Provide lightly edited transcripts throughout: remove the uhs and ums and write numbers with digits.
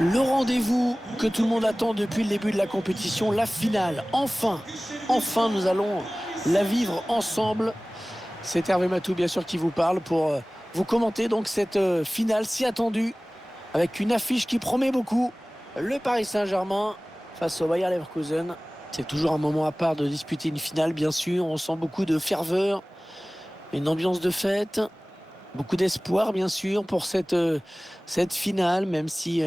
Le rendez-vous que tout le monde attend depuis le début de la compétition, la finale. Enfin, enfin nous allons la vivre ensemble. C'est Hervé Matou bien sûr qui vous parle pour vous commenter donc cette finale si attendue avec une affiche qui promet beaucoup. Le Paris Saint-Germain face au Bayer Leverkusen. C'est toujours un moment à part de disputer une finale bien sûr. On sent beaucoup de ferveur, une ambiance de fête, beaucoup d'espoir bien sûr pour cette finale même si...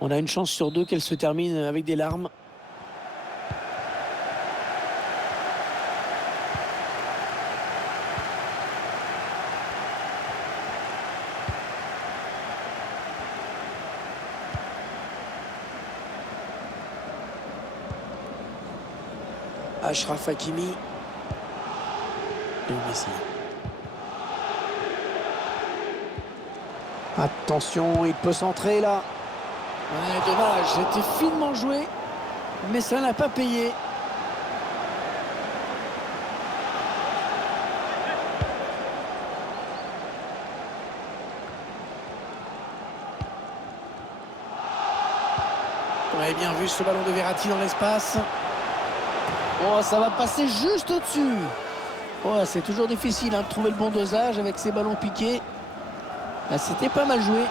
on a une chance sur deux qu'elle se termine avec des larmes. Achraf Hakimi. Et Messi. Attention, il peut centrer là. Ouais, dommage, c'était finement joué, mais ça n'a pas payé. Ouais, bien vu ce ballon de Verratti dans l'espace. Oh, ça va passer juste au-dessus. Oh, c'est toujours difficile de trouver le bon dosage avec ces ballons piqués. Là, c'était pas mal joué.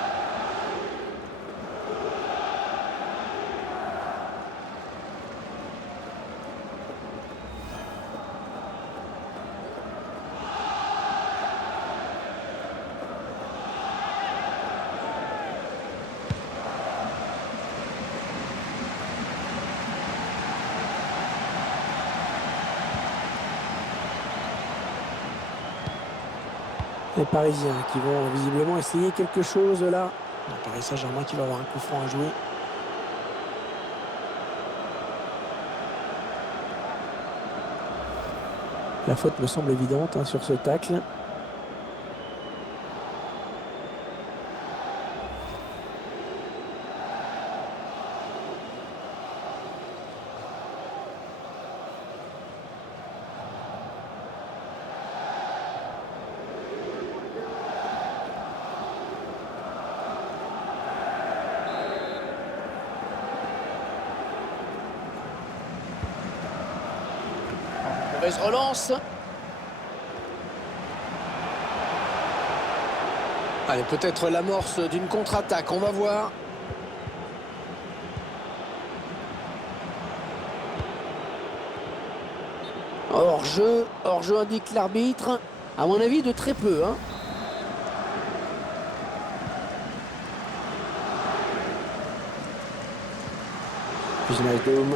Les Parisiens qui vont visiblement essayer quelque chose là. Le Paris Saint-Germain qui va avoir un coup franc à jouer. La faute me semble évidente sur ce tacle. Mauvaise relance. Allez, peut-être l'amorce d'une contre-attaque, on va voir. Hors-jeu indique l'arbitre. À mon avis, de très peu. Wijnaldum.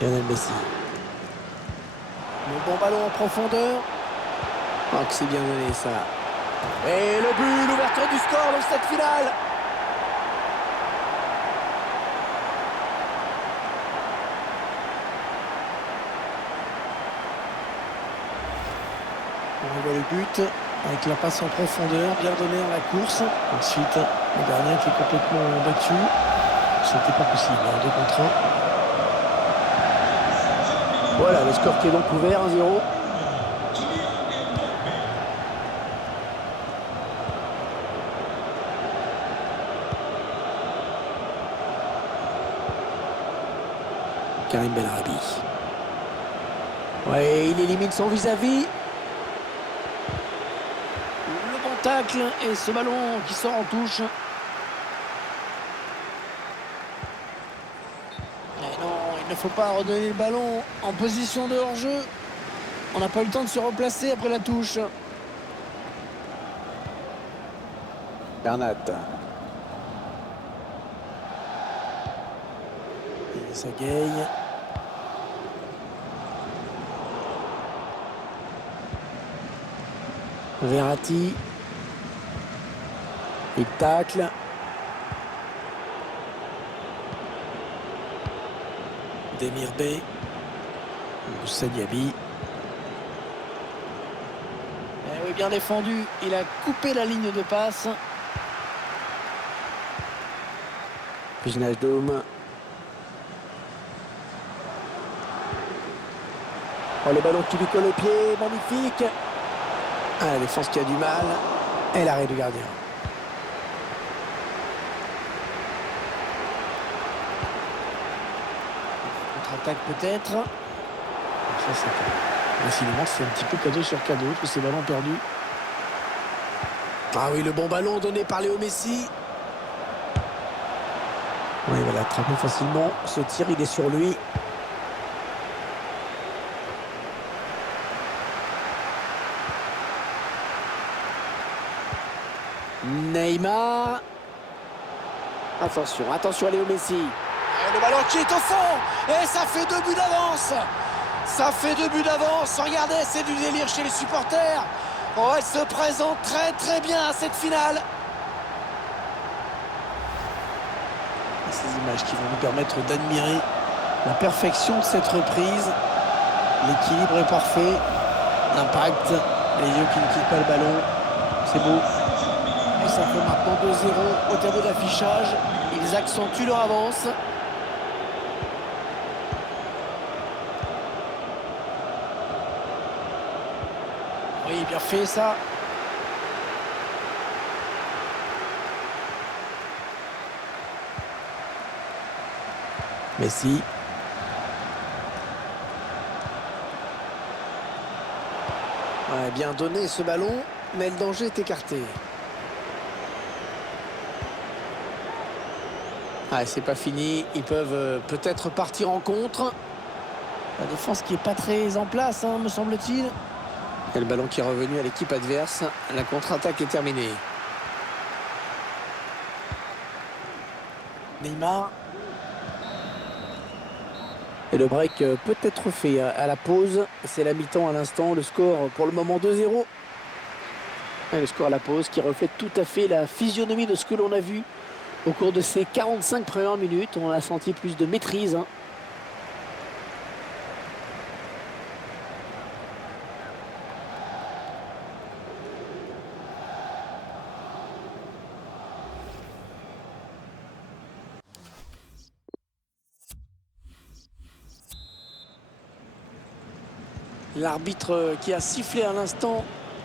Lionel Messi. Le bon ballon en profondeur. Oh, que c'est bien donné ça. Et le but, l'ouverture du score dans cette finale. On voit le but avec la passe en profondeur, bien donnée dans la course. Ensuite, le gardien qui est complètement battu. C'était pas possible, 2 contre 1. Voilà, le score qui est donc ouvert, 1-0. Karim Belarabi. Ouais, il élimine son vis-à-vis. Le bon tacle et ce ballon qui sort en touche. Et non, il ne faut pas redonner le ballon en position de hors-jeu. On n'a pas eu le temps de se replacer après la touche. Bernat. Et Sagaye. Verratti. Il tacle. Demir Bey. Moussa Diaby. Oui, bien défendu. Il a coupé la ligne de passe. Wijnaldum. Oh, le ballon qui lui colle au pied. Magnifique. Ah, la défense qui a du mal. Et l'arrêt du gardien. contre-attaque peut-être. Ça, finalement, c'est un petit peu cadeau sur cadeau, tous ces ballons perdus. Ah oui, le bon ballon donné par Léo Messi. Oui, il va l'attraper facilement. Ce tir, il est sur lui. Neymar. Attention, attention à Léo Messi. Et le ballon qui est au fond. Et ça fait 2 buts d'avance. Ça fait 2 buts d'avance. Regardez, c'est du délire chez les supporters. Oh, elle se présente très très bien à cette finale. Ces images qui vont nous permettre d'admirer la perfection de cette reprise. L'équilibre est parfait. L'impact. Les yeux qui ne quittent pas le ballon. C'est beau. Et ça fait maintenant 2-0 au tableau d'affichage. Ils accentuent leur avance. Oui, bien fait ça. Messi. Ouais, bien donné ce ballon, mais le danger est écarté. Ah, c'est pas fini. Ils peuvent peut-être partir en contre. La défense qui est pas très en place, hein, me semble-t-il. Et le ballon qui est revenu à l'équipe adverse. La contre-attaque est terminée. Neymar. Et le break peut être fait à la pause. C'est la mi-temps à l'instant. Le score pour le moment 2-0. Et le score à la pause qui reflète tout à fait la physionomie de ce que l'on a vu au cours de ces 45 premières minutes. On a senti plus de maîtrise, hein. L'arbitre qui a sifflé à l'instant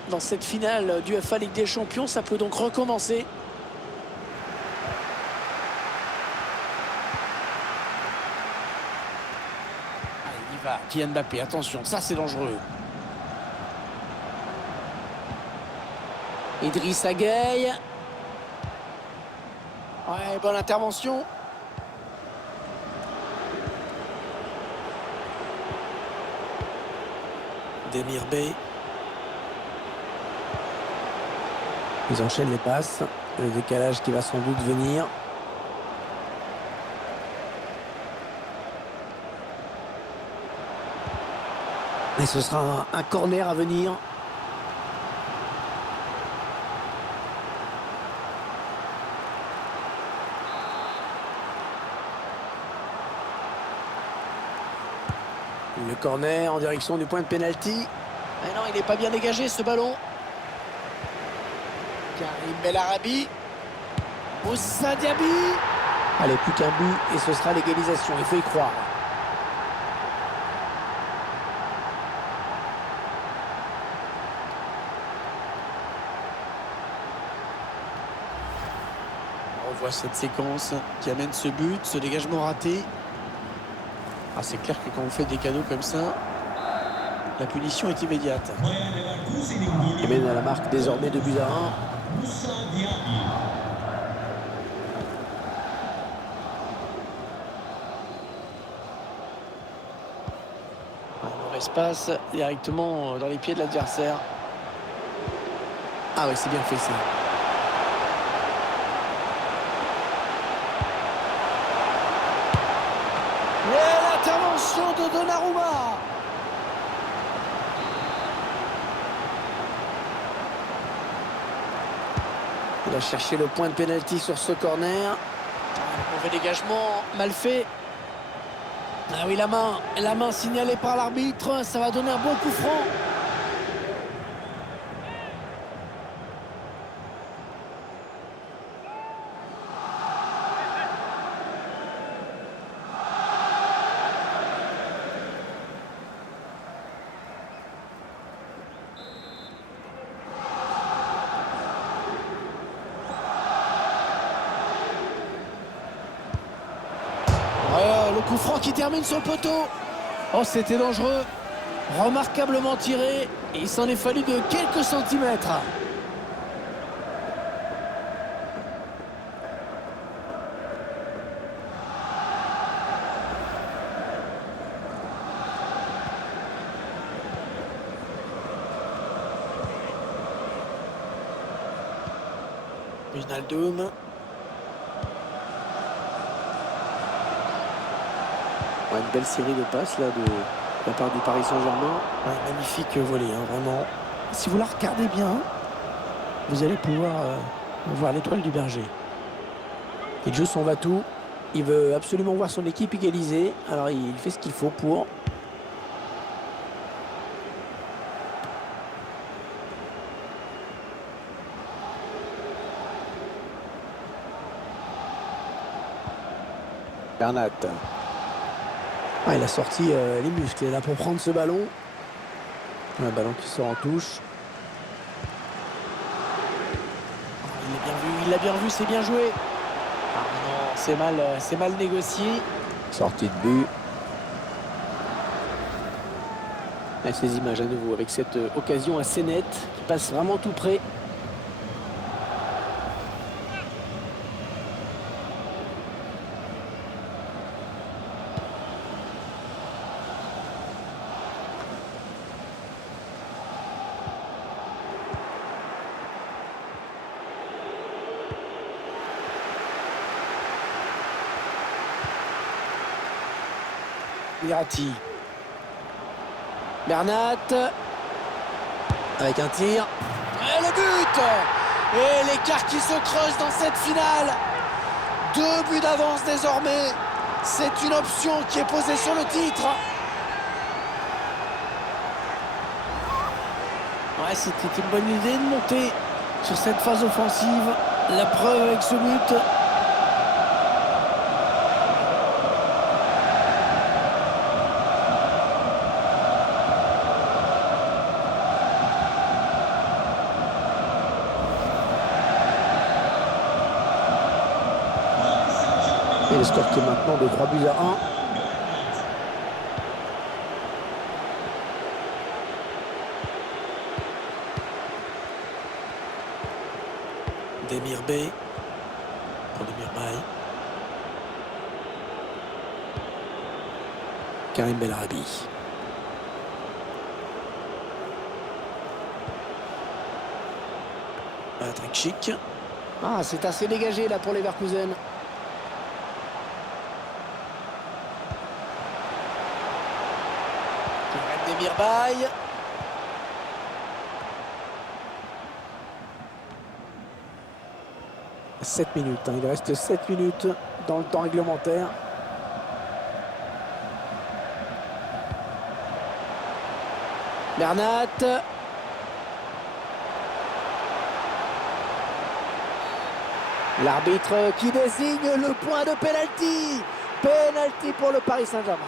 dans cette finale du UEFA Ligue des Champions, ça peut donc recommencer. Allez, il y va, Kylian Mbappé, attention, ça c'est dangereux. Idrissa Gueye. Ouais, bonne intervention. Demir Bey. Ils enchaînent les passes. Le décalage qui va sans doute venir. Et ce sera un corner à venir. Le corner en direction du point de pénalty. Mais non, il n'est pas bien dégagé ce ballon. Karim Bellarabi. Moussa Diaby. Allez, plus qu'un but et ce sera l'égalisation, il faut y croire. On revoit cette séquence qui amène ce but, ce dégagement raté. Ah, c'est clair que quand on fait des cadeaux comme ça, la punition est immédiate. Et mène à la marque désormais 2-1. Un espace directement dans les pieds de l'adversaire. Ah oui, c'est bien fait ça. Et l'intervention de Donnarumma. Il a cherché le point de pénalty sur ce corner. Un mauvais dégagement, mal fait. Ah oui, la main signalée par l'arbitre, ça va donner un bon coup franc. coup franc qui termine sur le poteau. Oh, c'était dangereux. Remarquablement tiré. Et il s'en est fallu de quelques centimètres. Wijnaldum. Ouais, une belle série de passes là de la part du Paris Saint-Germain. Ouais, magnifique volée, hein, vraiment. Si vous la regardez bien, vous allez pouvoir voir l'étoile du berger. Il joue son va-tout. Il veut absolument voir son équipe égaliser. Alors il fait ce qu'il faut pour. Bernat. Ah, il a sorti les muscles là pour prendre ce ballon. Un ballon qui sort en touche. Il l'a bien vu, c'est bien joué. Ah non, c'est mal négocié. Sortie de but. Et ces images à nouveau avec cette occasion assez nette qui passe vraiment tout près. Verratti. Bernat. Avec un tir. Et le but! Et l'écart qui se creuse dans cette finale. 2 buts d'avance désormais. C'est une option qui est posée sur le titre. Ouais, c'était une bonne idée de monter sur cette phase offensive. La preuve avec ce but. Et le score qui est maintenant de 3 buts à 1. Demirbay. Pour Demirbay. Karim Bellarabi. Patrick Schick. Ah, c'est assez dégagé là pour les Leverkusen. Demirbay. « 7 minutes, hein. Il reste 7 minutes dans le temps réglementaire. Bernat. L'arbitre qui désigne le point de pénalty. Pénalty pour le Paris Saint-Germain.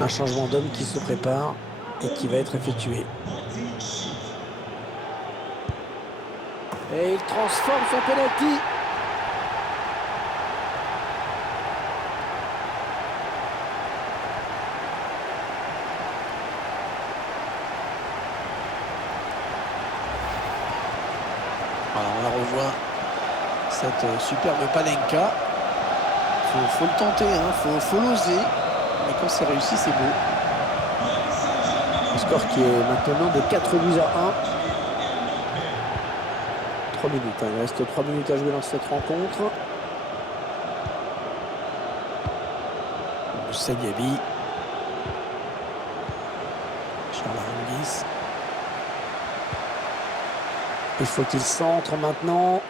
Un changement d'homme qui se prépare et qui va être effectué. Et il transforme son penalty. Alors on la revoit, cette superbe Panenka. Faut le tenter, hein. Faut l'oser. Mais quand c'est réussi, c'est beau. Le score qui est maintenant de 4 buts à 1. 3 minutes. Hein. Il reste 3 minutes à jouer dans cette rencontre. Moussa Diaby. Charles Arangis. Il faut qu'il centre maintenant.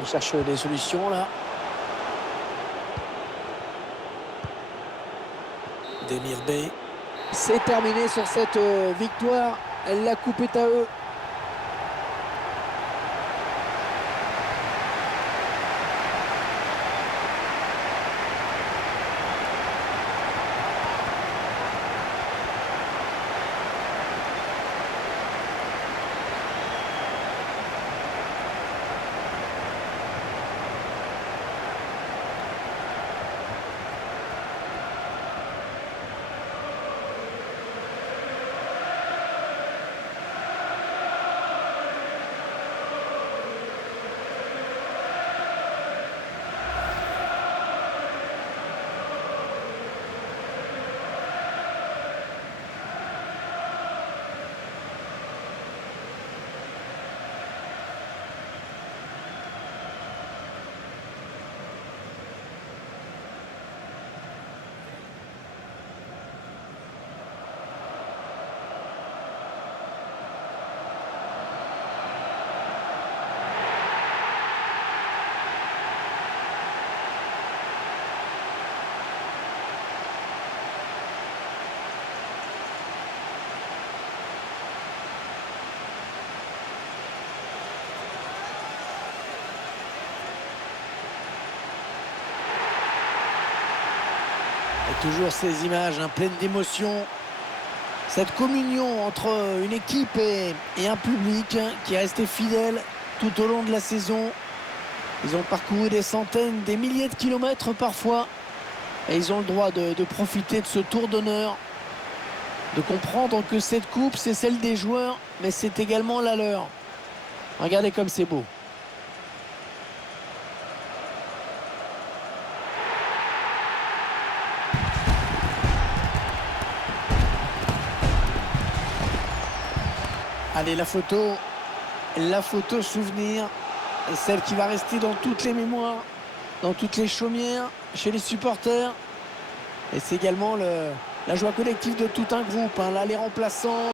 Il cherche des solutions là. Demirbay. C'est terminé sur cette victoire. La coupe est à eux. Et toujours ces images pleines d'émotion. Cette communion entre une équipe et un public qui est resté fidèle tout au long de la saison. Ils ont parcouru des centaines, des milliers de kilomètres parfois. Et ils ont le droit de profiter de ce tour d'honneur. De comprendre que cette coupe, c'est celle des joueurs, mais c'est également la leur. Regardez comme c'est beau. Allez, la photo souvenir, celle qui va rester dans toutes les mémoires, dans toutes les chaumières, chez les supporters. Et c'est également la joie collective de tout un groupe. Là, les remplaçants.